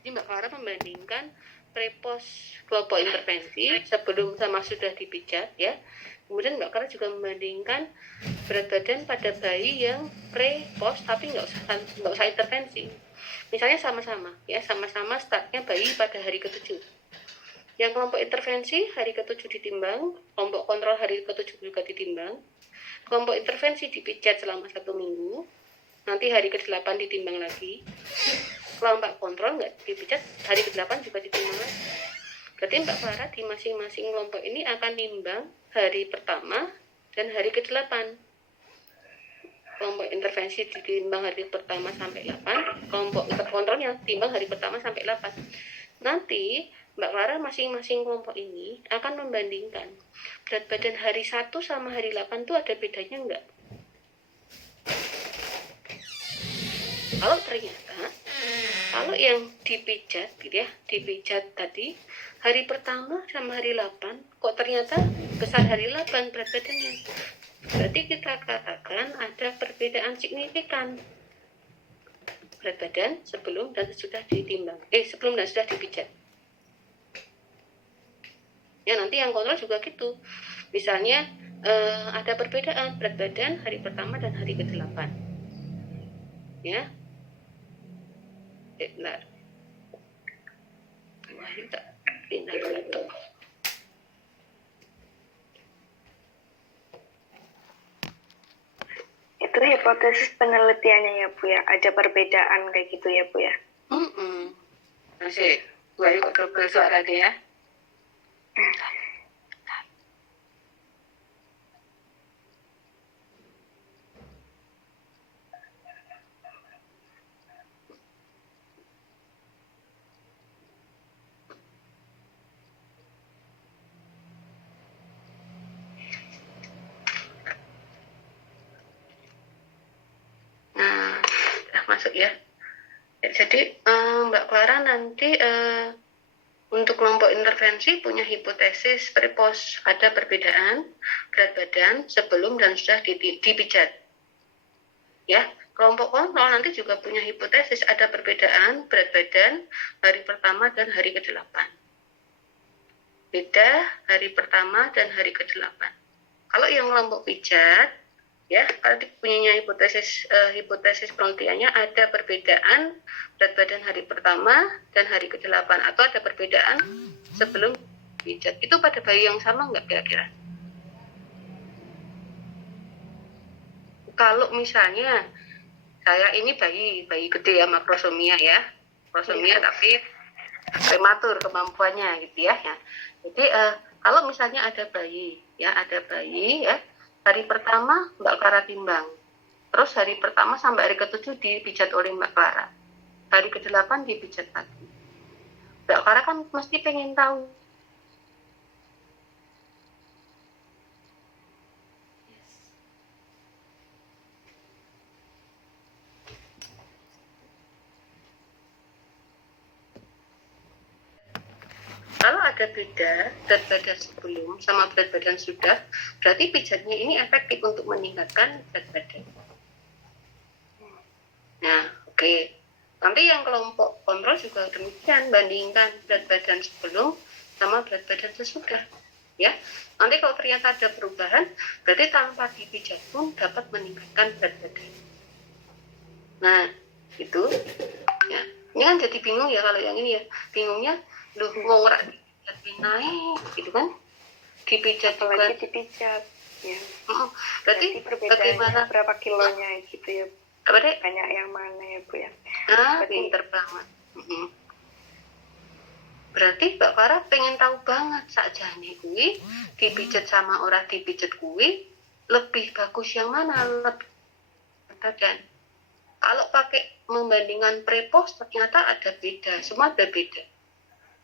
Jadi Mbak Clara membandingkan prepos kelompok intervensi sebelum sama sudah dipijat ya. Kemudian Mbak Clara juga membandingkan berat badan pada bayi yang pre-pos tapi nggak usah intervensi. Misalnya sama-sama ya, sama-sama startnya bayi pada hari ke-7. Yang kelompok intervensi hari ke-7 ditimbang, kelompok kontrol hari ke-7 juga ditimbang. Kelompok intervensi dipijat selama 1 minggu, nanti hari ke-8 ditimbang lagi. Kelompok kontrol nggak dipijat, hari ke-8 juga ditimbang lagi. Berarti Mbak Clara di masing-masing kelompok ini akan nimbang hari pertama dan hari ke-8. Kelompok intervensi ditimbang hari pertama sampai 8, kelompok kontrolnya timbang hari pertama sampai 8. Nanti Mbak Clara masing-masing kelompok ini akan membandingkan berat badan hari 1 sama hari 8 itu ada bedanya enggak? Kalau ternyata kalau yang dipijat gitu ya, dipijat tadi hari pertama sama hari 8 kok ternyata besar hari 8 berat badannya, berarti kita katakan ada perbedaan signifikan berat badan sebelum dan sudah ditimbang, sebelum dan sudah dipijat. Ya nanti yang kontrol juga gitu, misalnya ada perbedaan berat badan hari pertama dan hari ke-8 ya. Bentar. Kita pindah ke laptop. Itu hipotesis penelitiannya ya Bu ya, ada perbedaan kayak gitu ya Bu ya. Masih gue yuk suara dia ya. Masuk ya. Jadi Mbak Clara nanti untuk kelompok intervensi punya hipotesis prepos ada perbedaan berat badan sebelum dan sudah dipijat. Ya, kelompok kontrol nanti juga punya hipotesis ada perbedaan berat badan hari pertama dan hari ke-8. Beda hari pertama dan hari ke-8. Kalau yang kelompok pijat ya, kalau punya hipotesis penelitiannya ada perbedaan berat badan hari pertama dan hari ke-8 atau ada perbedaan sebelum pijat. Itu pada bayi yang sama nggak kira-kira? Kalau misalnya saya ini bayi gede ya, makrosomia ya, makrosomia tapi prematur kemampuannya gitu ya. Jadi kalau misalnya ada bayi ya, hari pertama Mbak Clara timbang, terus hari pertama sampai hari ke-7 dipijat oleh Mbak Clara, hari ke-8 dipijat lagi. Mbak Clara kan mesti pengen tahu. Kalau ada beda berat badan sebelum sama berat badan sudah, berarti pijatnya ini efektif untuk meningkatkan berat badan. Nah, oke. Nanti yang kelompok kontrol juga demikian, bandingkan berat badan sebelum sama berat badan sesudah. Ya, nanti kalau ternyata ada perubahan, berarti tanpa dipijat pun dapat meningkatkan berat badan. Nah, itu. Ya, ini kan jadi bingung ya kalau yang ini ya, bingungnya loh ngorak dipijat naik gitu kan, dipijat apalagi dipijat ya. Berarti bagaimana berapa kilonya gitu ya, apa deh, banyak yang mana ya Bu ya. Pinter banget. Berarti Mbak Clara pengen tahu banget sakjane kuwi dipijat sama orang dipijat kuwi lebih bagus yang mana, lebih badan. Kalau pakai membandingkan prepos ternyata ada beda, semua ada beda.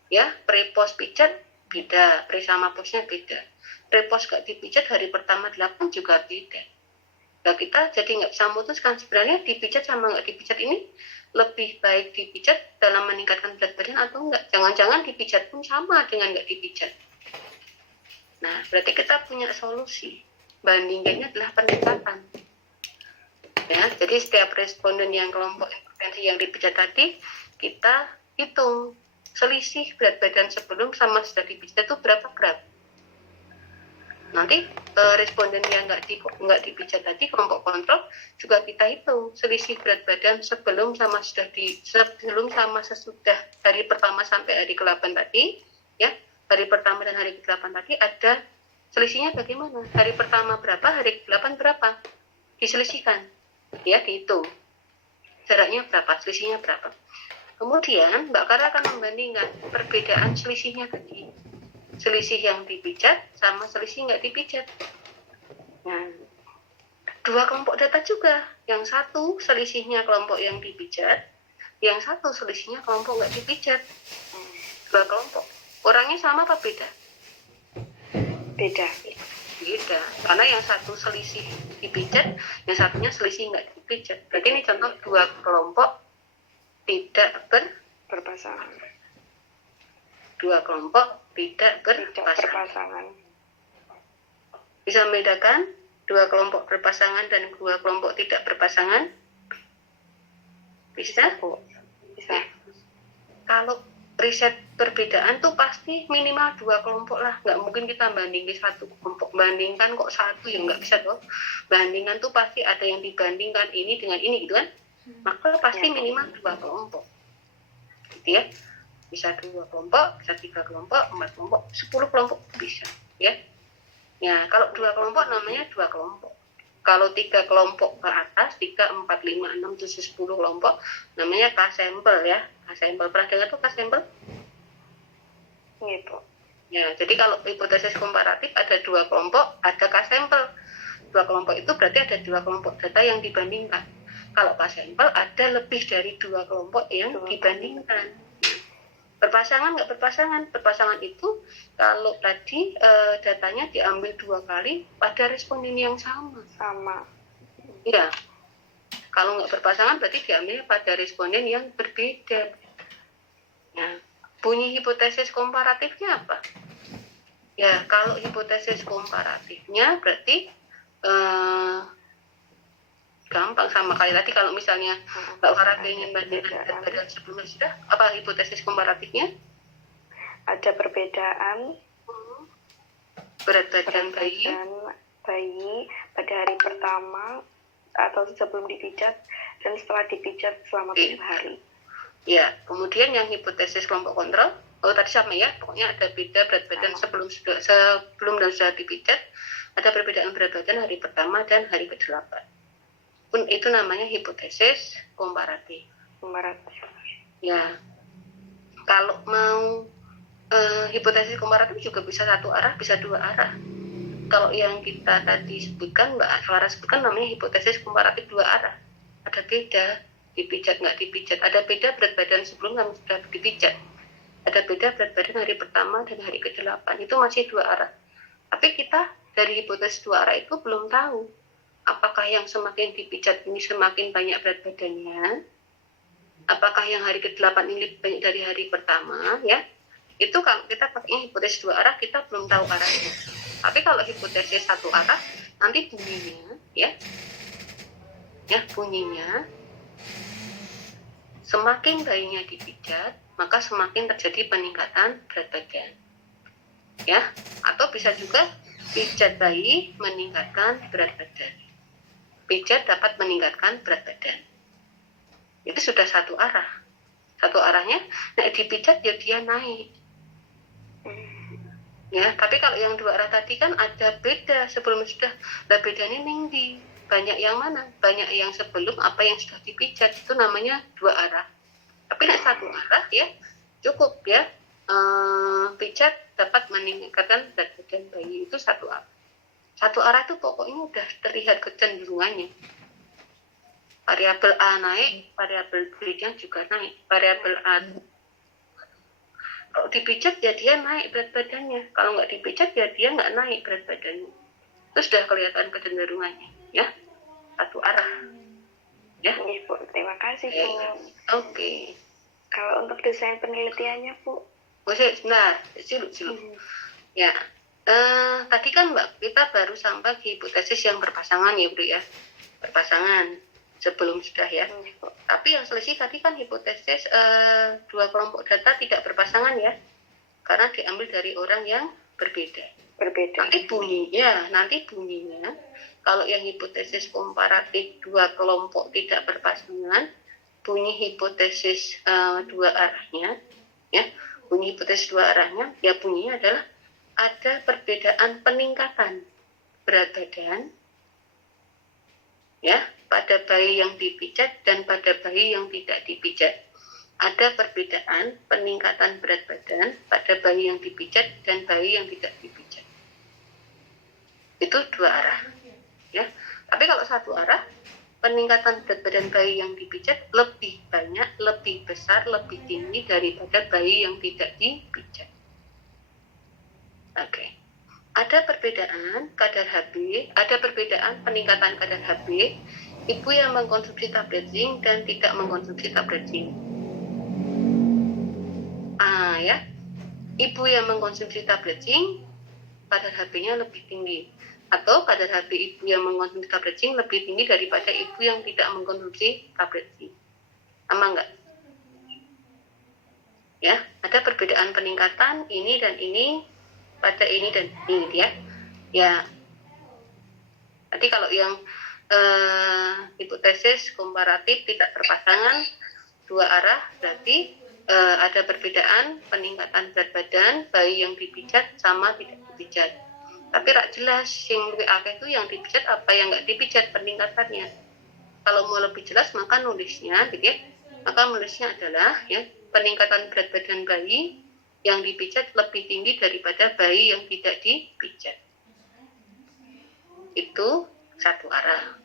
Ya, prepos pijat beda, pre sama posnya beda. Prepos gak dipijat hari pertama 8 juga beda. Nah, kita jadi nggak bisa memutuskan sebenarnya dipijat sama nggak dipijat ini lebih baik dipijat dalam meningkatkan berat badan atau enggak. Jangan-jangan dipijat pun sama dengan nggak dipijat. Nah, berarti kita punya solusi. Bandingannya adalah pendekatan. Ya, jadi setiap responden yang kelompok intervensi yang dipijat tadi, kita hitung selisih berat badan sebelum sama sudah dipijat itu berapa gram. Nanti responden yang nggak dipijat tadi, kelompok kontrol, juga kita hitung selisih berat badan sebelum sama sesudah hari pertama sampai hari ke-8 tadi, ya. Hari pertama dan hari ke-8 tadi ada selisihnya bagaimana? Hari pertama berapa, hari ke-8 berapa? Diselisihkan, ya, dihitung. Jaraknya berapa, selisihnya berapa. Kemudian Mbak Kara akan membandingkan perbedaan selisihnya tadi. Selisih yang dipijat sama selisih nggak dipijat. Nah, dua kelompok data juga. Yang satu selisihnya kelompok yang dipijat, yang satu selisihnya kelompok nggak dipijat. Dua kelompok. Orangnya sama apa beda? Beda. Beda. Karena yang satu selisih dipijat, yang satunya selisih nggak dipijat. Berarti ini contoh dua kelompok tidak Berpasangan. dua kelompok tidak berpasangan. Bisa membedakan dua kelompok berpasangan dan dua kelompok tidak berpasangan? Bisa? Bisa. Kalau riset perbedaan tuh pasti minimal dua kelompok lah, nggak mungkin kita bandingin satu kelompok. Bandingkan kok satu, ya nggak bisa tuh. Bandingan tuh pasti ada yang dibandingkan ini dengan ini gitu kan, maka pasti minimal dua kelompok gitu ya. Bisa dua kelompok, bisa tiga kelompok, 4 kelompok, 10 kelompok bisa, ya. Ya, kalau dua kelompok namanya dua kelompok. Kalau tiga kelompok ke atas, 3, 4, 5, 6, 7, 10 kelompok, namanya K-sampel ya. K-sampel, pernah dengar tuh K-sampel? Iya, Bu. Ya, jadi kalau hipotesis komparatif ada dua kelompok, ada K-sampel. Dua kelompok itu berarti ada dua kelompok data yang dibandingkan. Kalau K-sampel ada lebih dari dua kelompok yang dibandingkan. Berpasangan nggak berpasangan? Berpasangan itu kalau tadi datanya diambil 2 kali pada responden yang sama. Ya, kalau nggak berpasangan berarti diambil pada responden yang berbeda. Nah, bunyi hipotesis komparatifnya apa? Ya, kalau hipotesis komparatifnya berarti gampang, sama kayak tadi. Kalau misalnya Mbak Farah ingin bandingkan berat badan sebelumnya sudah, apa hipotesis komparatifnya? Ada perbedaan berat badan bayi pada hari pertama atau sebelum dipijat dan setelah dipijat selama 7 hari. Ya, kemudian yang hipotesis kelompok kontrol, tadi sama ya, pokoknya ada beda berat badan sebelum dan sudah dipijat, ada perbedaan berat badan hari pertama dan hari ke-8. Pun itu namanya hipotesis komparatif. Ya, kalau mau hipotesis komparatif juga bisa satu arah, bisa dua arah. Kalau yang kita tadi sebutkan, Mbak Farah sebutkan, namanya hipotesis komparatif dua arah. Ada beda dipijat nggak dipijat, ada beda berat badan sebelum dan sudah dipijat, ada beda berat badan hari pertama dan hari ke-8, itu masih dua arah. Tapi kita dari hipotesis dua arah itu belum tahu apakah yang semakin dipijat ini semakin banyak berat badannya, apakah yang hari ke-8 ini banyak dari hari pertama, ya. Itu kalau kita pakai hipotesis dua arah, kita belum tahu arahnya. Tapi kalau hipotesis satu arah, nanti bunyinya, ya bunyinya, semakin bayinya dipijat, maka semakin terjadi peningkatan berat badan. Ya, atau bisa juga pijat bayi meningkatkan berat badan. Pijat dapat meningkatkan berat badan. Itu sudah satu arah. Satu arahnya, dipijat ya dia naik. Ya, tapi kalau yang dua arah tadi kan ada beda sebelum sudah. Nah, bedanya tinggi. Banyak yang mana? Banyak yang sebelum apa yang sudah dipijat. Itu namanya dua arah. Tapi satu arah ya cukup ya. Pijat dapat meningkatkan berat badan bayi, itu satu arah. Satu arah itu pokoknya udah terlihat kecenderungannya. Variabel A naik, variabel B-nya juga naik. Variabel A kalau dipijat ya dia naik berat badannya. Kalau nggak dipijat ya dia nggak naik berat badannya. Itu sudah kelihatan kecenderungannya, ya. Satu arah. Ya. Bu, terima kasih, Bu. Oke. Kalau untuk desain penelitiannya, Bu? Sebentar, silu. Ya. Tadi kan Mbak kita baru sampai di hipotesis yang berpasangan ya, Bu ya. Berpasangan. sebelum sudah ya. Tapi yang selisih tadi kan hipotesis dua kelompok data tidak berpasangan ya, karena diambil dari orang yang berbeda. Nanti bunyinya kalau yang hipotesis komparatif dua kelompok tidak berpasangan, bunyi hipotesis dua arahnya, ya, bunyi hipotesis dua arahnya, ya bunyinya adalah ada perbedaan peningkatan berat badan, ya, pada bayi yang dipijat dan pada bayi yang tidak dipijat. Ada perbedaan peningkatan berat badan pada bayi yang dipijat dan bayi yang tidak dipijat. Itu dua arah, ya. Tapi kalau satu arah, peningkatan berat badan bayi yang dipijat lebih banyak, lebih besar, lebih tinggi daripada bayi yang tidak dipijat. Oke. Ada perbedaan kadar Hb, ada perbedaan peningkatan kadar Hb, ibu yang mengkonsumsi tablet zinc dan tidak mengkonsumsi tablet zinc. Ya. Ibu yang mengkonsumsi tablet zinc, kadar Hb-nya lebih tinggi. Atau kadar Hb ibu yang mengkonsumsi tablet zinc lebih tinggi daripada ibu yang tidak mengkonsumsi tablet zinc. Sama enggak? Ya, ada perbedaan peningkatan ini dan ini pada ini dan ini ya. Ya. Nanti kalau yang hipotesis komparatif tidak berpasangan dua arah, berarti ada perbedaan peningkatan berat badan bayi yang dipijat sama tidak dipijat. Tapi rak jelas sing luwih akeh itu yang dipijat apa yang enggak dipijat peningkatannya. Kalau mau lebih jelas maka nulisnya gitu ya. Maka nulisnya adalah ya, peningkatan berat badan bayi yang dipijat lebih tinggi daripada bayi yang tidak dipijat. Itu satu arah.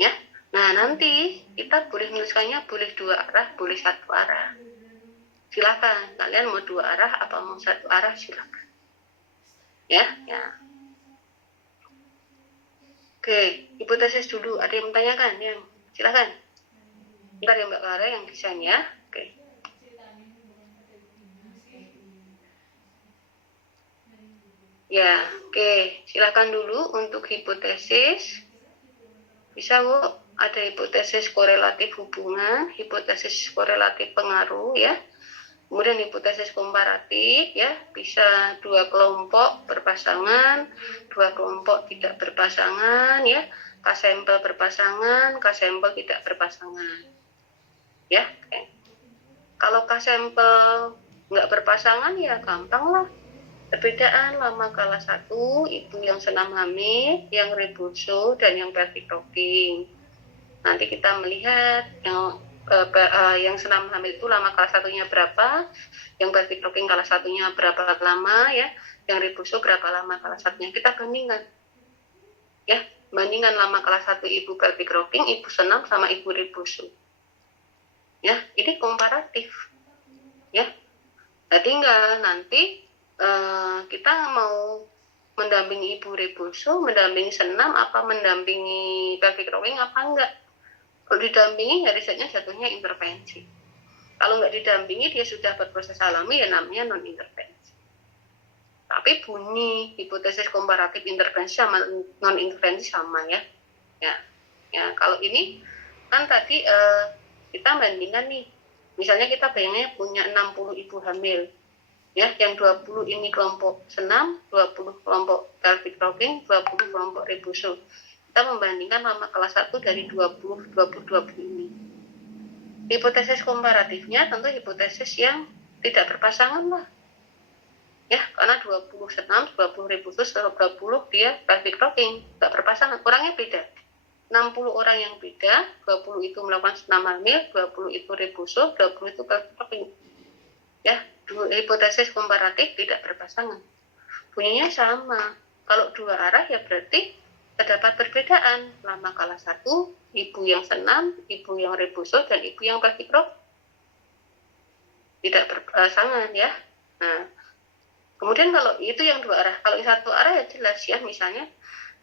Ya. Nah, nanti kita boleh menuliskannya boleh dua arah, boleh satu arah. Silakan. Kalian mau dua arah apa mau satu arah silakan. Ya. Oke, hipotesis dulu. Ada yang menanyakan? Yang silakan. Ntar ya Mbak Clara yang desain ya. Oke. Ya, oke. Silakan dulu untuk hipotesis. Bisa Bu, ada hipotesis korelatif hubungan, hipotesis korelatif pengaruh ya. Kemudian hipotesis komparatif ya, bisa dua kelompok berpasangan, dua kelompok tidak berpasangan ya, K-sampel berpasangan, K-sampel tidak berpasangan. Ya, oke. Kalau K-sampel nggak berpasangan ya gampang lah. Perbedaan lama kala 1 itu yang senam hamil, yang rebozo dan yang pelvic rocking. Nanti kita melihat yang senam hamil itu lama kala 1-nya berapa, yang pelvic rocking kala 1-nya berapa lama ya, yang rebozo berapa lama kala 1-nya. Kita bandingkan. Ya, bandingkan lama kala 1 ibu pelvic rocking, ibu senam sama ibu rebozo. Ya, ini komparatif. Ya. Nah, tinggal nanti kita mau mendampingi ibu rebozo, mendampingi senam, apa mendampingi pelvic rocking apa enggak. Kalau didampingi ya risetnya jatuhnya intervensi. Kalau enggak didampingi dia sudah berproses alami ya namanya non-intervensi. Tapi bunyi hipotesis komparatif intervensi sama non-intervensi sama ya. Ya, kalau ini kan tadi kita bandingkan nih. Misalnya kita bayangnya punya 60 ibu hamil. Ya, yang 20 ini kelompok senam, 20 kelompok pelvic rocking, 20 kelompok rebozo. Kita membandingkan lama kelas 1 dari 20 ini. Hipotesis komparatifnya tentu hipotesis yang tidak berpasangan lah. Ya, karena 20 senam, 20 rebozo, 20 dia pelvic rocking, tidak berpasangan, orangnya beda. 60 orang yang beda, 20 itu melakukan senam hamil, 20 itu rebozo, 20 itu pelvic rocking. Ya, hipotesis komparatif tidak berpasangan. Bunyinya sama. Kalau dua arah ya berarti terdapat perbedaan. Lama kala 1, ibu yang senam, ibu yang rebozo, dan ibu yang pelvic rocking. Tidak berpasangan ya. Nah, kemudian kalau itu yang dua arah. Kalau yang satu arah ya jelas ya, misalnya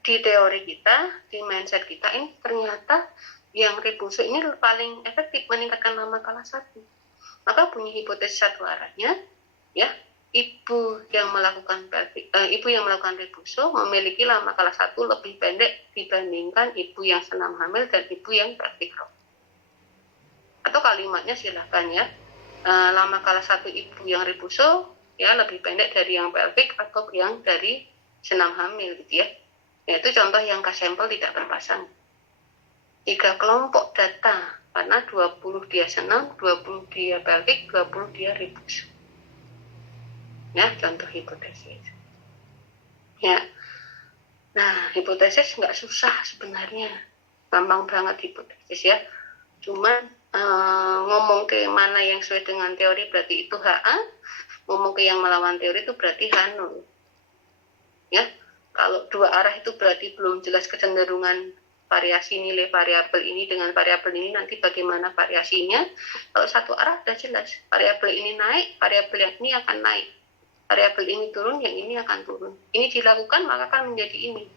di teori kita, di mindset kita ini ternyata yang rebozo ini paling efektif meningkatkan lama kala 1. Maka bunyi hipotesis satu arahnya ya ibu yang melakukan repuso memiliki lama kala 1 lebih pendek dibandingkan ibu yang senam hamil dan ibu yang pelvic rock. Atau kalimatnya silahkan ya, lama kala 1 ibu yang repuso ya lebih pendek dari yang pelvic atau yang dari senam hamil gitu ya. Yaitu contoh yang K sampel tidak berpasang. 3 kelompok data karena 20 dia senam, 20 dia pelvic, 20 dia repuso. Ya, contoh hipotesis. Ya. Nah, hipotesis nggak susah sebenarnya. Gampang banget hipotesis ya. Cuman ngomong ke mana yang sesuai dengan teori berarti itu HA, ngomong ke yang melawan teori itu berarti H0. Ya. Kalau dua arah itu berarti belum jelas kecenderungan variasi nilai variabel ini dengan variabel ini nanti bagaimana variasinya. Kalau satu arah sudah jelas, variabel ini naik, variabel yang ini akan naik. Variabel ini turun, yang ini akan turun. Ini dilakukan, maka akan menjadi ini.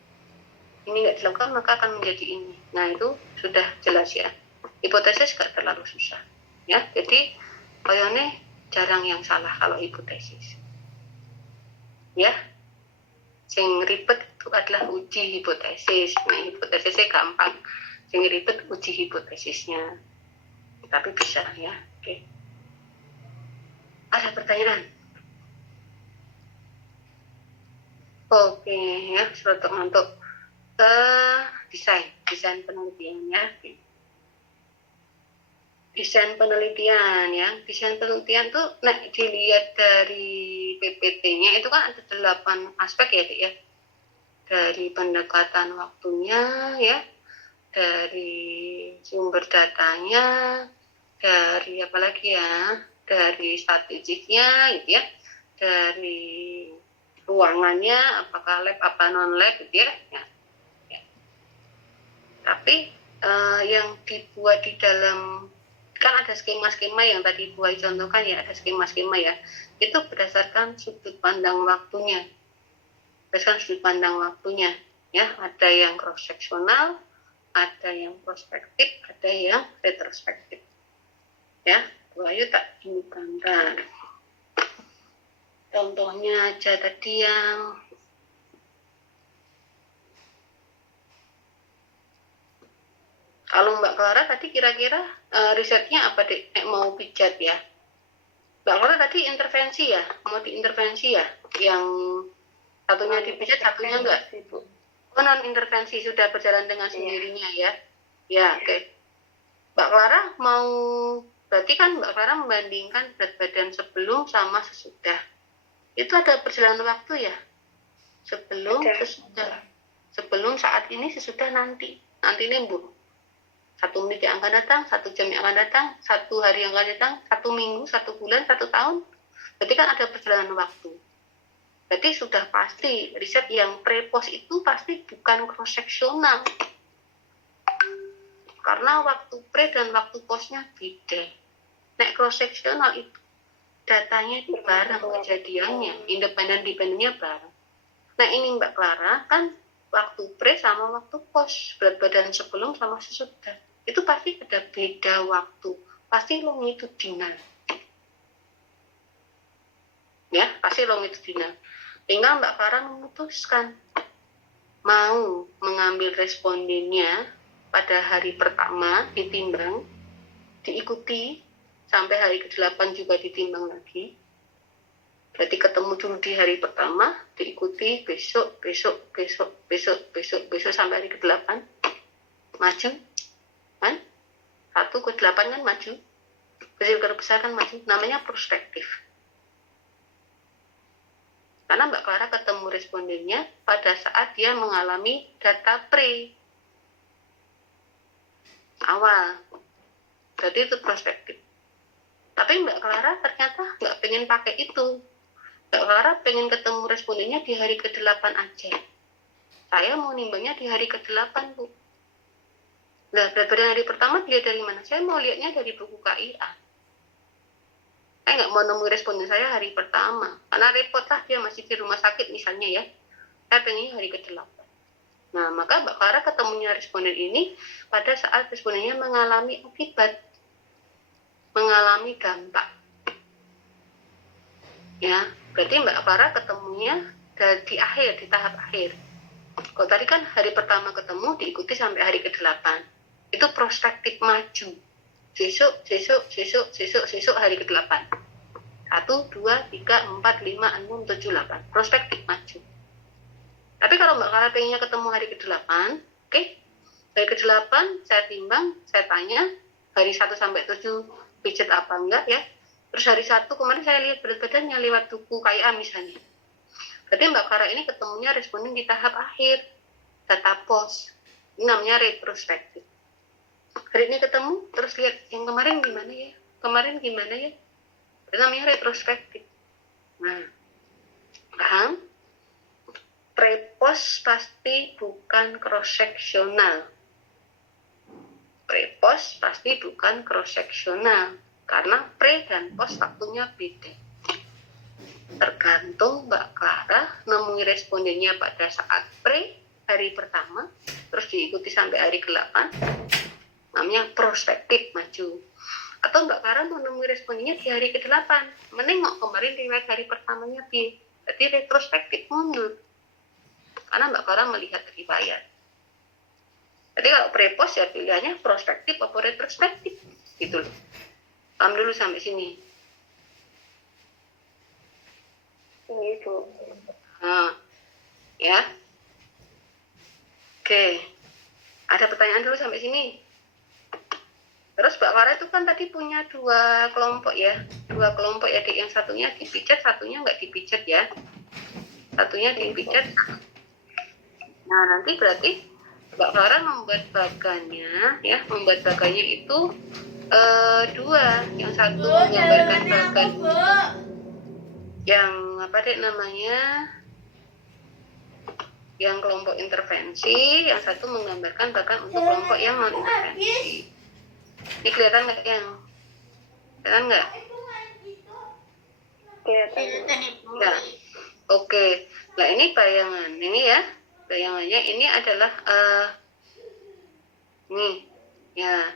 Ini nggak dilakukan, maka akan menjadi ini. Nah, itu sudah jelas ya. Hipotesis nggak terlalu susah. Ya, jadi koyone jarang yang salah kalau hipotesis. Ya, sing ribet itu adalah uji hipotesis. Nah, hipotesisnya gampang. Sing ribet uji hipotesisnya. Tapi bisa ya. Oke. Ada pertanyaan? Oke ya, suatu untuk desain penelitiannya. Desain penelitian ya, desain penelitian tuh dilihat dari PPT-nya itu kan ada 8 aspek ya, Dik ya. Dari pendekatan waktunya ya, dari sumber datanya, dari apa lagi ya, dari statistiknya gitu ya, dari ruangannya, apakah lab apa non lab gitu ya. Tapi yang dibuat di dalam kan ada skema-skema yang tadi Bu Ai contohkan ya, ada skema-skema ya, itu berdasarkan sudut pandang waktunya, ya, ada yang cross seksional, ada yang prospektif, ada yang retrospektif ya. Bu Ayu tak ini gambar contohnya aja tadi yang kalau Mbak Clara tadi kira-kira risetnya apa Dek? Mau pijat ya? Mbak Clara tadi intervensi ya? Mau diintervensi ya? Yang satunya dipijat, satunya enggak? Oh, non intervensi, sudah berjalan dengan sendirinya ya? Ya, oke. Mbak Clara mau, berarti kan Mbak Clara membandingkan berat badan sebelum sama sesudah. Itu ada perjalanan waktu ya? Sebelum, sesudah. Sebelum, saat ini, sesudah, nanti. Nanti ini Bu. 1 menit yang akan datang, 1 jam yang akan datang, 1 hari yang akan datang, 1 minggu, 1 bulan, 1 tahun. Berarti kan ada perjalanan waktu. Berarti sudah pasti riset yang pre-post itu pasti bukan cross-seksional. Karena waktu pre dan waktu postnya beda. Nek cross-seksional itu datanya itu bareng kejadiannya, independen-dependennya bareng. Nah ini Mbak Clara kan waktu pre sama waktu post, berat badan sebelum sama sesudah. Itu pasti ada beda waktu, pasti longitudinal. Ya, pasti longitudinal. Tinggal Mbak Clara memutuskan mau mengambil respondennya pada hari pertama ditimbang, diikuti sampai hari ke-8 juga ditimbang lagi. Berarti ketemu dulu di hari pertama, diikuti besok sampai hari ke-8. Maju. Kan? 1 ke 8 kan maju. Kecil ke besar kan maju. Namanya prospektif. Karena Mbak Clara ketemu respondennya pada saat dia mengalami data pre. Awal. Berarti itu prospektif. Tapi Mbak Clara ternyata nggak pengen pakai itu. Mbak Clara pengen ketemu respondennya di hari ke-8 aja. Saya mau nimbangnya di hari ke-8, Bu. Nah, berat badan hari pertama dilihat dari mana? Saya mau lihatnya dari buku KIA. Saya nggak mau nemu responden saya hari pertama. Karena repot lah, dia masih di rumah sakit misalnya ya. Saya pengennya hari ke-8. Nah, maka Mbak Clara ketemunya responden ini pada saat respondennya mengalami akibat, mengalami dampak. Ya, Berarti Mbak Clara ketemunya di akhir, di tahap akhir. Kalau tadi kan hari pertama ketemu diikuti sampai hari ke-8. Itu prospektif maju. Sesuk hari ke-8. 1, 2, 3, 4, 5, 6, 7, 8. Prospektif maju. Tapi kalau Mbak Clara pengennya ketemu hari ke-8, oke? Hari ke-8 saya timbang, saya tanya hari 1 sampai 7 pijat apa enggak ya. Terus hari 1 kemarin saya lihat berat badannya lewat buku KIA misalnya. Berarti Mbak Clara ini ketemunya responden di tahap akhir, data pos. Ini namanya retrospektif. Hari ini ketemu, terus lihat yang kemarin gimana ya? Kemarin gimana ya? Itu namanya retrospektif. Nah, paham? Prepos pasti bukan cross-seksional. Prepos pasti bukan cross-seksional. Karena pre dan pos waktunya beda. Tergantung Mbak Clara nemui respondennya pada saat pre hari pertama, terus diikuti sampai hari ke-8, namanya prospektif maju. Atau Mbak Clara mau nemui respondennya di hari ke-8, menengok kemarin riwayat hari pertamanya berarti retrospektif mundur. Karena Mbak Clara melihat riwayat. Jadi kalau prepos ya pilihannya prospektif atau retrospektif, gitu loh. Paham dulu sampai sini. Gitu. Nah, ya. Oke. Ada pertanyaan dulu sampai sini. Terus Mbak Clara itu kan tadi punya 2 kelompok ya. 2 kelompok ya, yang satunya dipijat, satunya nggak dipijat ya. Satunya dipijat. Nah, nanti berarti Mbak Clara membuat bagannya ya, membuat bagannya itu 2. Yang satu menggambarkan bagan yang apa deh namanya, yang kelompok intervensi, yang satu menggambarkan bagan untuk kelompok yang non intervensi. Ini kelihatan nggak yang? Kelihatan nggak? Kelihatan. Ya. Oke. Nah ini bayangan, ini ya, bayangannya ini adalah nih, ya.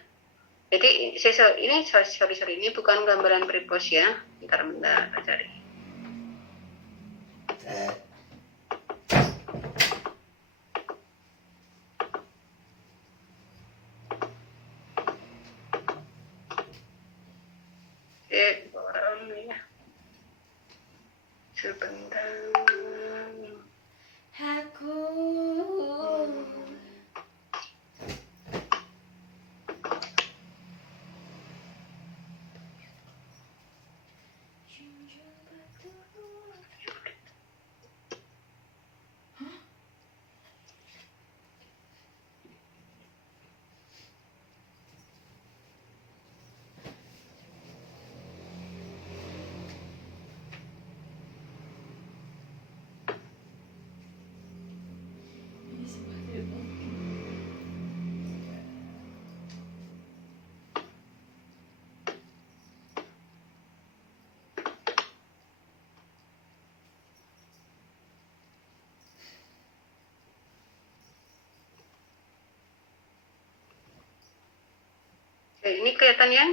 Jadi ini sorry ini bukan gambaran prepos ya. Bentar kita cari. Orang ya. Sebentar. Aku Oke, ini kelihatan yang?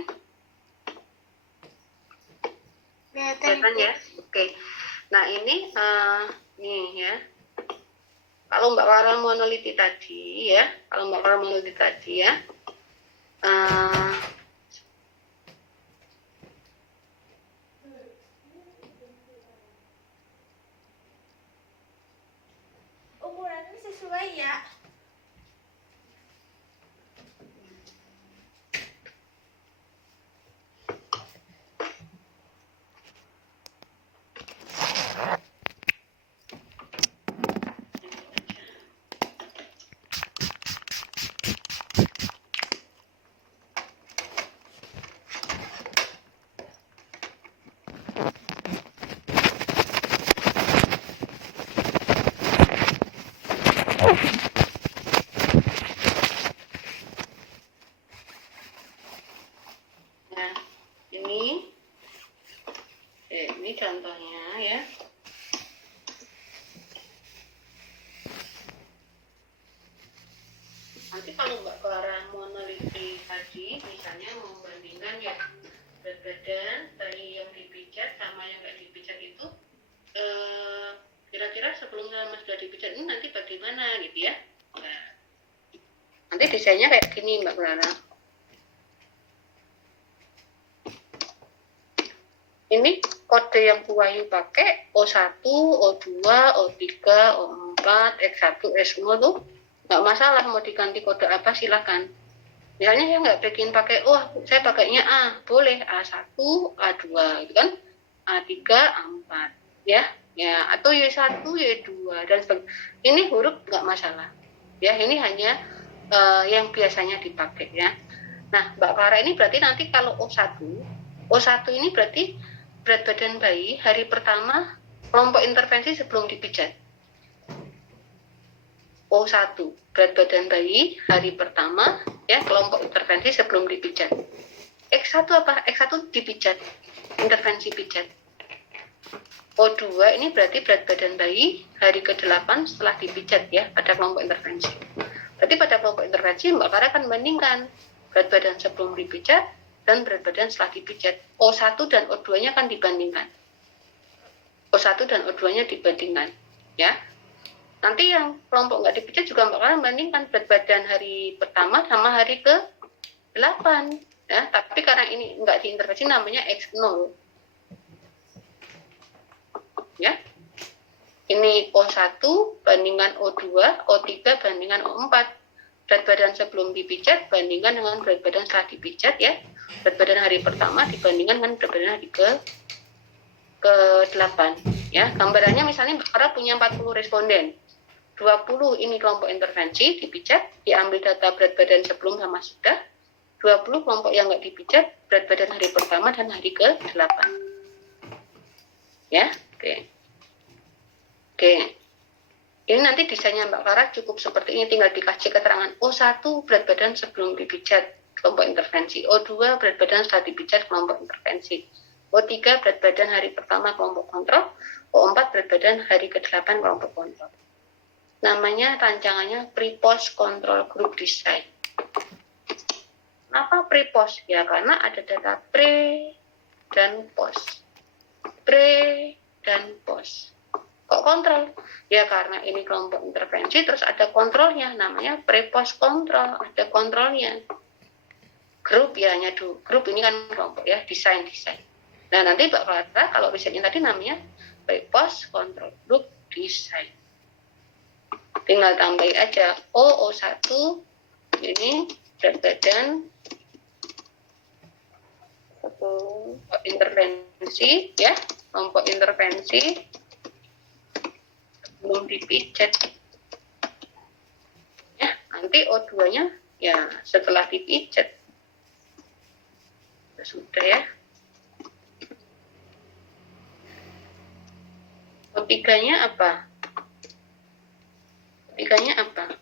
Kelihatan ya? Oke. Nah ini nih ya. Kalau Mbak Clara mau meneliti tadi ya, ukurannya sesuai ya. nah ini contohnya ya. Nanti kalau Mbak Clara mau meneliti tadi, misalnya membandingkan ya berat badan bayi yang dipijat sama yang nggak dipijat itu dipijat ini nanti bagaimana gitu ya. Nah, nanti desainnya kayak gini Mbak Clara. Ini kode yang Bu Wahyu pakai O1, O2, O3, O4, X1, S0 tuh nggak masalah, mau diganti kode apa silahkan. Misalnya saya nggak bikin pakai, saya pakainya A, boleh A1, A2 gitu kan, A3, A4 ya, atau Y1, Y2 dan sebagainya. Ini huruf nggak masalah ya, ini hanya yang biasanya dipakai ya. Nah Mbak Clara ini berarti nanti kalau O1 ini berarti berat badan bayi hari pertama kelompok intervensi sebelum dipijat. O1 berat badan bayi hari pertama ya kelompok intervensi sebelum dipijat. X1 apa? X1 dipijat, intervensi pijat. O2 ini berarti berat badan bayi hari ke-8 setelah dipijat ya pada kelompok intervensi. Berarti pada kelompok intervensi Mbak Clara akan bandingkan berat badan sebelum dipijat dan berat badan setelah dipijat. O1 dan O2-nya kan dibandingkan. O1 dan O2-nya dibandingkan. Ya. Nanti yang kelompok nggak dipijat juga Mbak Clara bandingkan berat badan hari pertama sama hari ke-8. Ya. Tapi karena ini nggak diintervensi namanya X0. Ya. Ini O1 bandingkan O2, O3 bandingkan O4. Berat badan sebelum dipijat bandingkan dengan berat badan setelah dipijat ya. Berat badan hari pertama dibandingkan dengan berat badan hari ke-8 ya. Gambarannya misalnya Mbak Clara punya 40 responden. 20 ini kelompok intervensi dipijat, diambil data berat badan sebelum sama sudah. 20 kelompok yang nggak dipijat, berat badan hari pertama dan hari ke-8. Ya, oke. Ini nanti desainnya Mbak Clara cukup seperti ini, tinggal dikasih keterangan O1 berat badan sebelum dipijat kelompok intervensi, O2 berat badan setelah dipijat kelompok intervensi, O3 berat badan hari pertama kelompok kontrol, O4 berat badan hari ke-8 kelompok kontrol. Namanya rancangannya pre-post control group design. Kenapa pre-post? Ya karena ada data pre dan post. Pre dan post. Kok kontrol? Ya karena ini kelompok intervensi terus ada kontrolnya, namanya pre-post kontrol, ada kontrolnya. Grup ya hanya grup ini kan kelompok ya, desain. Nah nanti Mbak Clara kalau risetnya tadi namanya pre-post control group design. Tinggal tambahin aja O1 ini berat badan intervensi ya, kelompok intervensi belum dipijat ya, nanti O2-nya ya setelah dipijat sudah ya. O3-nya apa? O3-nya apa?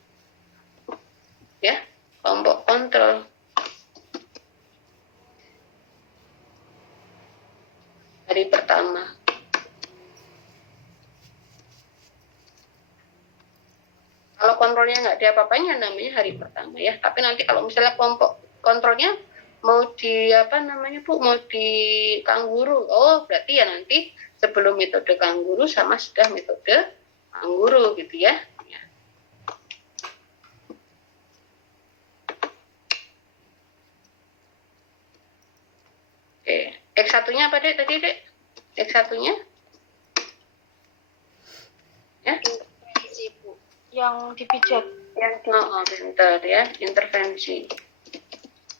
Ya, kelompok kontrol. Hari pertama. Kalau kontrolnya nggak ada apa-apanya namanya hari pertama ya. Tapi nanti kalau misalnya kelompok kontrolnya mau di Bu, mau di kangguru. Oh, berarti ya nanti sebelum metode kangguru sama sudah metode kangguru gitu ya. Oke, X1-nya apa Dek tadi Dek? X1-nya? Ya? Intervensi, Bu. Yang dipijat. Pintar ya, intervensi.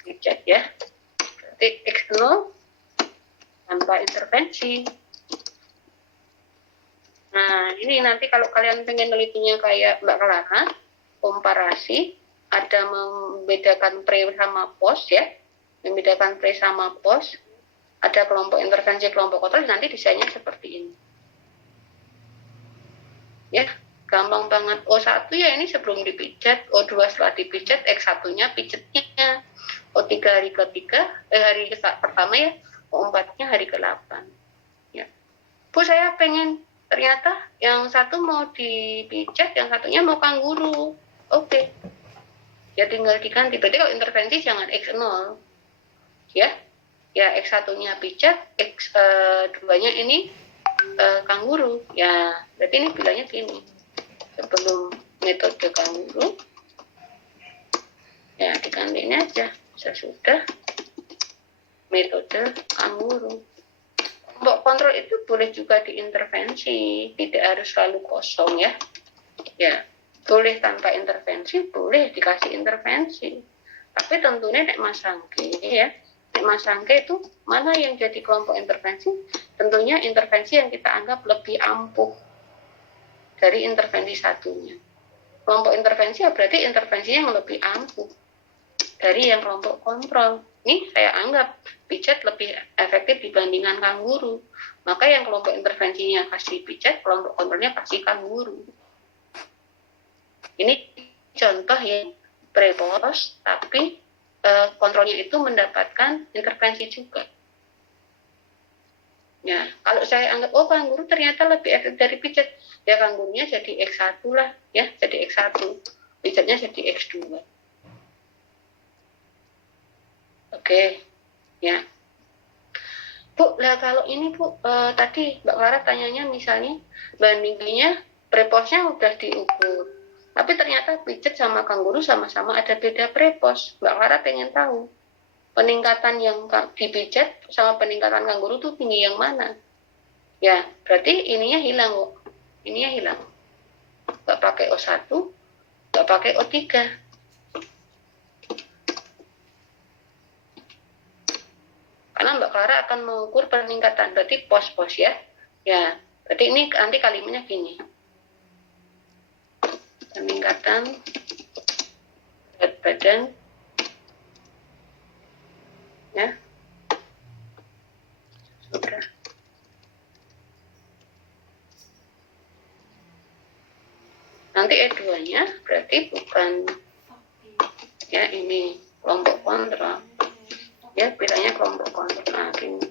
Pijat ya. Berarti X0 tanpa intervensi. Nah, ini nanti kalau kalian pengen nelitinya kayak Mbak Clara, komparasi, ada membedakan pre sama post ya, membedakan pre sama post, ada kelompok intervensi, kelompok kontrol, nanti desainnya seperti ini. Ya, gampang banget. O1 ya ini sebelum dipijat, O2 setelah dipijat, X1-nya pijatnya, O3 hari hari pertama ya, O4-nya hari ke-8. Ya. Bu, saya pengen ternyata yang satu mau dipijat, yang satunya mau kangguru. Oke. Ya tinggal diganti. Berarti kalau intervensi jangan X0. Ya. Ya X1-nya pijat, X2-nya ini kangguru. Ya, berarti ini bilangnya gini. sebelum metode kanguru. Ya, diganti aja sesudah metode kanguru. Kelompok kontrol itu boleh juga diintervensi, tidak harus selalu kosong ya. Ya, boleh tanpa intervensi, boleh dikasih intervensi. Tapi tentunya nek masangke ya. Nek masangke itu mana yang jadi kelompok intervensi? Tentunya intervensi yang kita anggap lebih ampuh dari intervensi satunya. Kelompok intervensi ya berarti intervensinya yang lebih ampuh dari yang kelompok kontrol. Ini saya anggap pijat lebih efektif dibandingkan kanguru. Maka yang kelompok intervensinya kasih pijat, kelompok kontrolnya kasih kanguru. Ini contoh yang prepos, tapi kontrolnya itu mendapatkan intervensi juga. Ya, kalau saya anggap, oh kanguru ternyata lebih efektif dari pijat, ya kangurunya jadi X1 lah, ya, jadi X1. Pijatnya jadi X2. Oke, ya. Bu, lah kalau ini Bu, tadi Mbak Clara tanyanya misalnya bandingannya preposnya udah diukur, tapi ternyata pijat sama kanguru sama-sama ada beda prepos. Mbak Clara pengen tahu peningkatan yang di pijat sama peningkatan kanguru tuh tinggi yang mana? Ya, berarti ininya hilang kok. Ininya hilang. Nggak pakai O1, nggak pakai O3. Karena Mbak Clara akan mengukur peningkatan, berarti pos-pos ya. Ya, berarti ini nanti kalimatnya gini. Peningkatan berat badan, ya, sudah. Nanti E2-nya berarti bukan, ya ini kelompok kontrol. Ya, bilangnya kelompok kontrol. Nah, gini.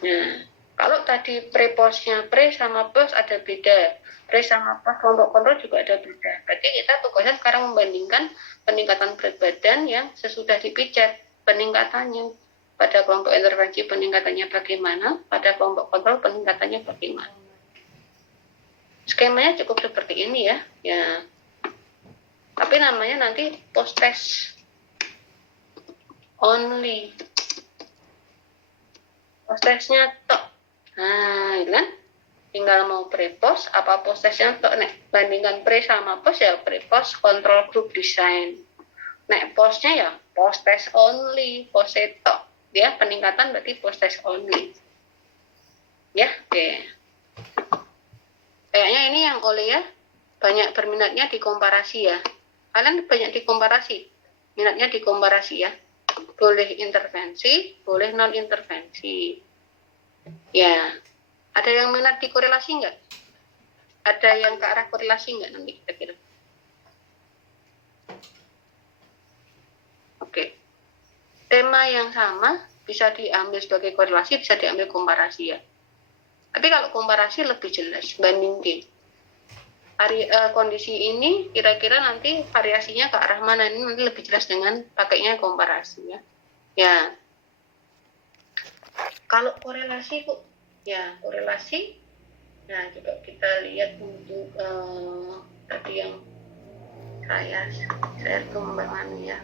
Nah, kalau tadi preposnya pre sama pos ada beda, pre sama pos kelompok kontrol juga ada beda. Berarti kita tugasnya sekarang membandingkan peningkatan berat badan yang sesudah dipijat, peningkatannya. Pada kelompok intervensi peningkatannya bagaimana, pada kelompok kontrol peningkatannya bagaimana. Skemanya cukup seperti ini ya. Ya. Tapi namanya nanti post test only. Post testnya tok. Nah, itu kan tinggal mau pre-post apa post testnya tok. Nek bandingkan pre sama post ya pre-post control group design. Nek postnya ya post test only, post tok. Dia peningkatan berarti post test only. Ya, oke. Kayaknya ini yang oleh ya banyak berminatnya di komparasi ya. Kalian banyak di komparasi. Minatnya di komparasi ya. Boleh intervensi, boleh non intervensi. Ya, ada yang minat di korelasi nggak? Ada yang ke arah korelasi nggak nanti kira-kira? Oke. Tema yang sama bisa diambil sebagai korelasi, bisa diambil komparasi ya. Tapi kalau komparasi lebih jelas bandingin. Kondisi ini kira-kira nanti variasinya ke arah mana, ini nanti lebih jelas dengan pakainya komparasi ya. Ya. Kalau korelasi Bu, ya korelasi. Nah, coba kita lihat untuk tadi yang saya kembangkan ya.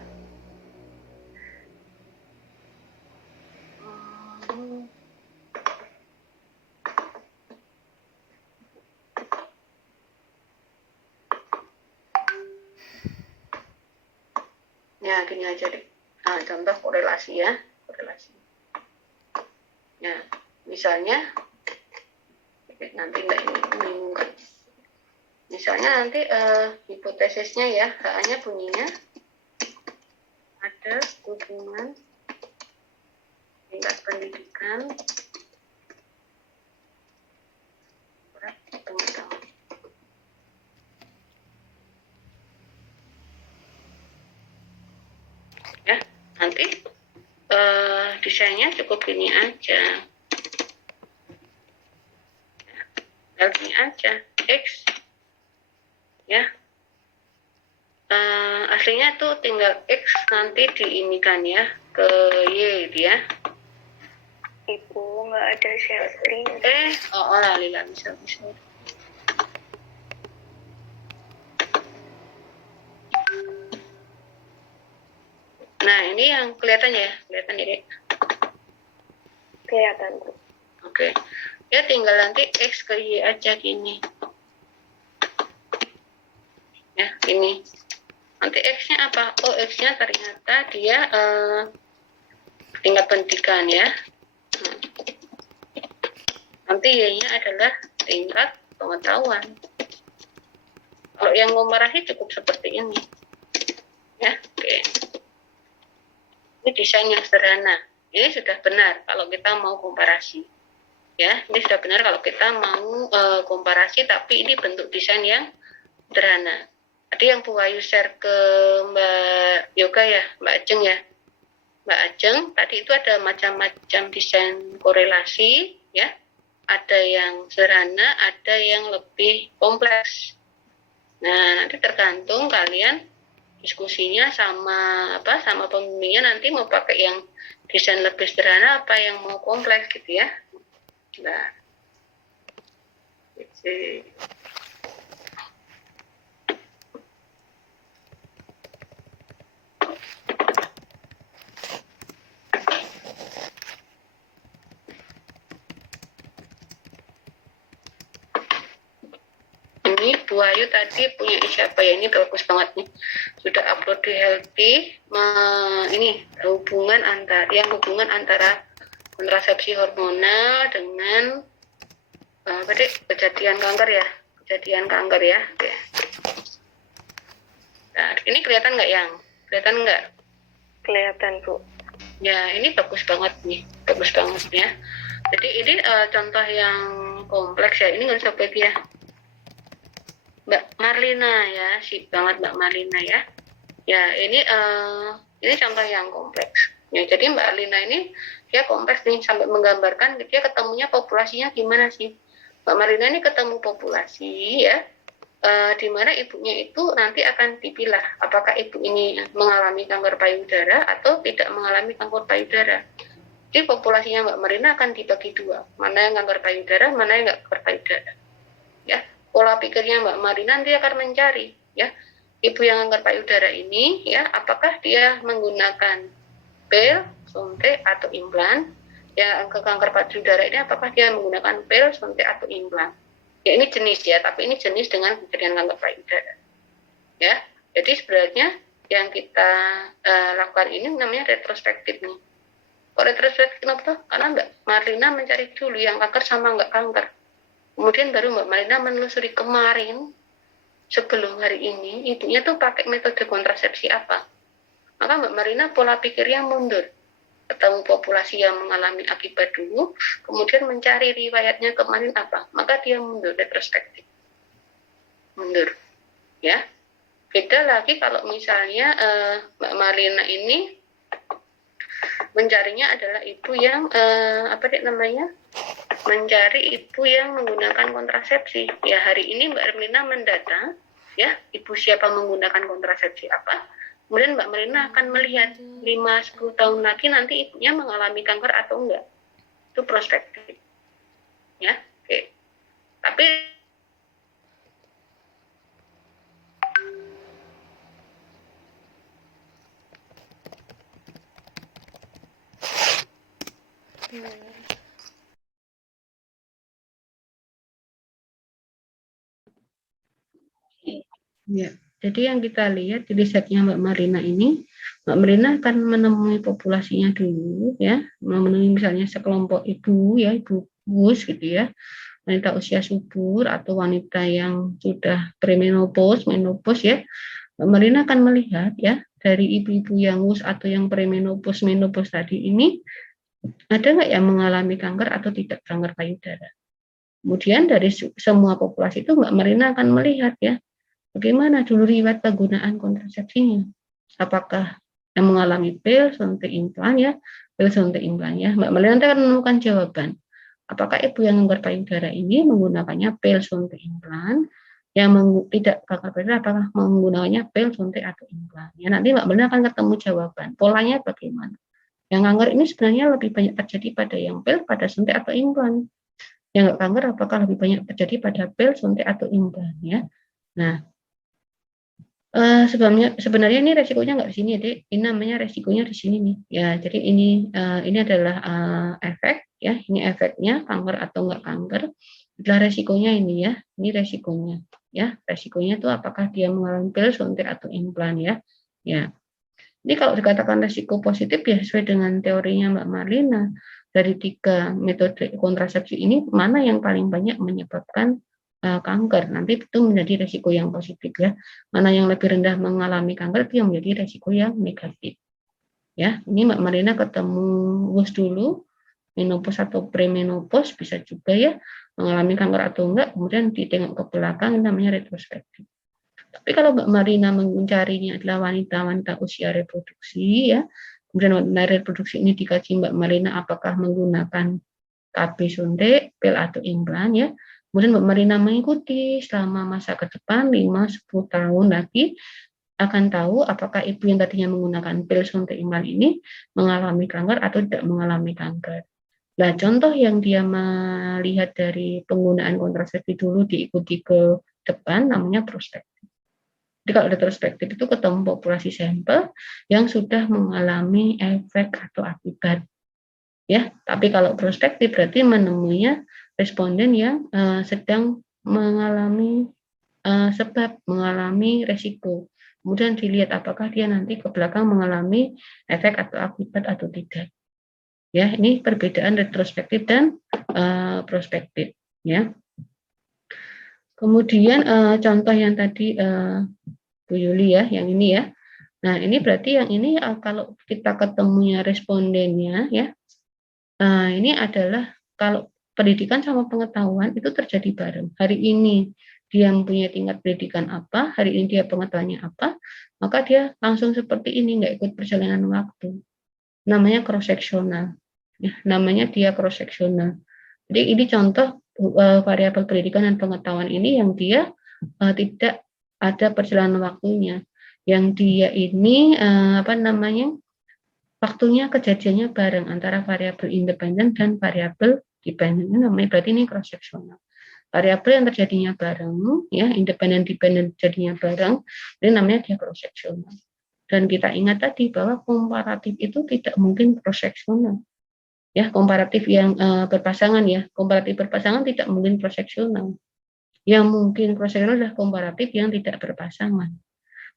Ya, gini aja deh. Nah, contoh korelasi ya, korelasi. Ya, misalnya, nanti nggak ini membingungkan. Misalnya nanti hipotesisnya ya, HA-nya bunyinya ada hubungan tingkat pendidikan pengetahuan. Ya, nanti desainnya cukup gini aja. Gini aja, X ya. Aslinya tuh tinggal X nanti diinikan ya ke Y dia. Ibu nggak ada share screen. Oh lali bisa. Nah, ini yang kelihatan ya, kelihatan ya. Kelihatan, Bu. Oke. Ya tinggal nanti X ke Y aja gini. Ya, ini. Nanti X-nya apa? Oh, X-nya ternyata dia tingkat pendidikan ya. Nanti Y-nya adalah tingkat pengetahuan. Kalau yang komparasi cukup seperti ini. Ya, oke. Ini desain yang sederhana. Ini sudah benar kalau kita mau komparasi. Ya, ini sudah benar kalau kita mau komparasi, tapi ini bentuk desain yang sederhana. Tadi yang Bu Ayu share ke Mbak Yoga ya, Mbak Ajeng ya. Mbak Ajeng, tadi itu ada macam-macam desain korelasi, ya. Ada yang sederhana, ada yang lebih kompleks. Nah, nanti tergantung kalian diskusinya sama pembimbingnya nanti mau pakai yang desain lebih sederhana apa yang mau kompleks gitu ya. Nah, ini Bu Ayu tadi punya siapa ya, ini bagus banget nih, sudah upload di Healthy. Ini hubungan antara kontrasepsi hormonal dengan kejadian kanker ya. Oke. Nah, ini kelihatan nggak yang? Kelihatan nggak? Kelihatan, Bu. Ya, ini bagus banget ya. Jadi ini contoh yang kompleks ya. Ini nggak sampai ya. Mbak Marlina ya, sip banget Mbak Marlina ya. Ya, ini contoh yang kompleks. Ya, jadi Mbak Marlina ini dia kompleks nih sampai menggambarkan dia ketemunya populasinya gimana sih. Mbak Marlina ini ketemu populasi ya, di mana ibunya itu nanti akan dipilah apakah ibu ini mengalami kanker payudara atau tidak mengalami kanker payudara. Jadi populasinya Mbak Marlina akan dibagi dua, mana yang kanker payudara, mana yang nggak kanker payudara. Ya, pola pikirnya Mbak Marlina nanti akan mencari ya, ibu yang kanker payudara ini ya, apakah dia menggunakan pil, suntik atau implan. Ya, kanker payudara ini apakah dia menggunakan pil, suntik atau implan. Ya, ini jenis ya, tapi ini jenis dengan kejadian kanker payudara. Ya, jadi sebenarnya yang kita lakukan ini namanya retrospektif nih. Kok retrospektif kenapa? Karena Mbak Marlina mencari dulu yang kanker sama nggak kanker. Kemudian baru Mbak Marlina menelusuri kemarin sebelum hari ini ibunya tuh pakai metode kontrasepsi apa. Maka Mbak Marlina pola pikirnya mundur. Ketemu populasi yang mengalami akibat dulu, kemudian mencari riwayatnya kemarin apa, maka dia mundur, retrospektif. Mundur. Ya. Beda lagi kalau misalnya Mbak Marlina ini mencarinya adalah ibu yang mencari ibu yang menggunakan kontrasepsi. Ya, hari ini Mbak Marlina mendata ya, ibu siapa menggunakan kontrasepsi apa. Kemudian Mbak Marlina akan melihat 5-10 tahun lagi nanti ibunya mengalami kanker atau enggak. Itu prospektif. Ya, oke. Tapi ya, jadi yang kita lihat di risetnya Mbak Marlina ini, Mbak Marlina akan menemui populasinya dulu ya, menemui misalnya sekelompok ibu ya, ibu bus gitu ya, wanita usia subur atau wanita yang sudah premenopause, menopause ya. Mbak Marlina akan melihat ya, dari ibu-ibu yang wus atau yang premenopause, menopause tadi ini, ada nggak yang mengalami kanker atau tidak kanker payudara. Kemudian dari semua populasi itu Mbak Marlina akan melihat ya, bagaimana dulu riwayat penggunaan kontrasepsinya. Apakah yang mengalami pil, suntik, implan ya, pil, suntik, implan ya. Mbak Marlina akan menemukan jawaban. Apakah ibu yang kanker payudara ini menggunakannya pil, suntik, implan, yang tidak kanker payudara apakah menggunakannya pil, suntik atau implan. Ya, nanti Mbak Marlina akan ketemu jawaban. Polanya bagaimana? Yang kanker ini sebenarnya lebih banyak terjadi pada yang pil, pada suntik atau implan. Yang kanker apakah lebih banyak terjadi pada pil, suntik atau implan ya. Nah, Sebenarnya ini resikonya nggak di sini, Dek. Ini namanya resikonya di sini nih. Ya, jadi ini adalah efek ya. Ini efeknya kanker atau nggak kanker. Adalah resikonya ini ya. Ini resikonya ya. Resikonya itu apakah dia mengalami pil, suntik atau implan ya. Ya. Ini kalau dikatakan resiko positif ya sesuai dengan teorinya Mbak Marlina. Dari 3 metode kontrasepsi ini mana yang paling banyak menyebabkan kanker, nanti itu menjadi resiko yang positif ya. Mana yang lebih rendah mengalami kanker itu yang menjadi resiko yang negatif. Ya, ini Mbak Marina ketemu WUS dulu, menopause atau premenopause bisa juga ya mengalami kanker atau enggak, kemudian ditengok ke belakang namanya retrospektif. Tapi kalau Mbak Marina mencarinya adalah wanita-wanita usia reproduksi ya, kemudian wanita reproduksi ini dikaji Mbak Marina apakah menggunakan KB suntik, pil atau implan ya. Kemudian Mbak Marina mengikuti selama masa ke depan 5-10 tahun lagi akan tahu apakah ibu yang tadinya menggunakan pil suntik implan ini mengalami kanker atau tidak mengalami kanker. Nah, contoh yang dia melihat dari penggunaan kontrasepsi dulu diikuti ke depan namanya prospektif. Jadi kalau retrospektif itu ketemu populasi sampel yang sudah mengalami efek atau akibat. Ya, tapi kalau prospektif berarti menemuinya responden yang sedang mengalami sebab mengalami resiko. Kemudian dilihat apakah dia nanti ke belakang mengalami efek atau akibat atau tidak. Ya, ini perbedaan retrospektif dan prospektif. Ya. Kemudian contoh yang tadi Bu Yuli ya, yang ini ya. Nah, ini berarti yang ini kalau kita ketemunya respondennya ya. Ini adalah kalau pendidikan sama pengetahuan itu terjadi bareng. Hari ini dia mempunyai tingkat pendidikan apa, hari ini dia pengetahuannya apa, maka dia langsung seperti ini, nggak ikut perjalanan waktu. Namanya cross-sectional. Ya, namanya dia cross-sectional. Jadi ini contoh variabel pendidikan dan pengetahuan ini yang dia tidak ada perjalanan waktunya. Yang dia ini waktunya kejadiannya bareng antara variabel independen dan variabel dependen. Namanya berarti ini cross sectional. Variabel yang terjadinya bareng ya, independen dependen terjadinya bareng, ini namanya dia cross sectional. Dan kita ingat tadi bahwa komparatif itu tidak mungkin cross sectional. Ya, komparatif yang berpasangan ya, komparatif berpasangan tidak mungkin cross sectional. Yang mungkin cross sectional adalah komparatif yang tidak berpasangan.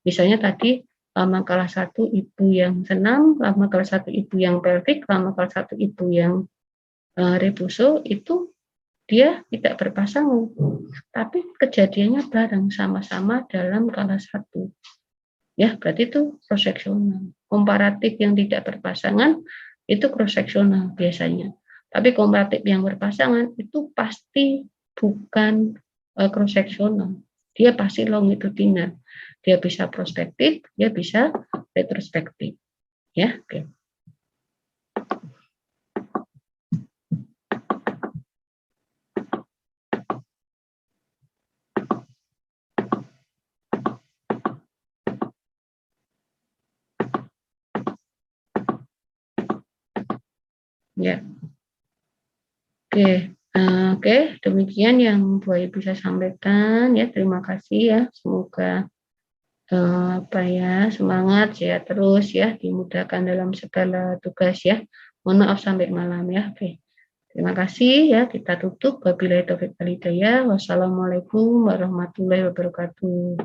Misalnya tadi lama kalah satu ibu yang senam, lama kalah satu ibu yang pelvik, lama kalah satu ibu yang rebuso, itu dia tidak berpasangan, tapi kejadiannya bareng sama-sama dalam kalah satu. Ya, berarti itu cross-sectional. Komparatif yang tidak berpasangan itu cross-sectional biasanya. Tapi komparatif yang berpasangan itu pasti bukan cross-sectional. Dia pasti longitudinal. Dia bisa prospektif, dia bisa retrospektif. Ya, oke. Ya. Oke. Oke, demikian yang Bu Ayu bisa sampaikan ya. Terima kasih ya. Semoga semangat ya terus ya, dimudahkan dalam segala tugas ya. Mohon maaf sampai malam ya. Oke. Terima kasih ya, kita tutup. Wabillahi taufiq wal hidayah. Wassalamualaikum warahmatullahi wabarakatuh.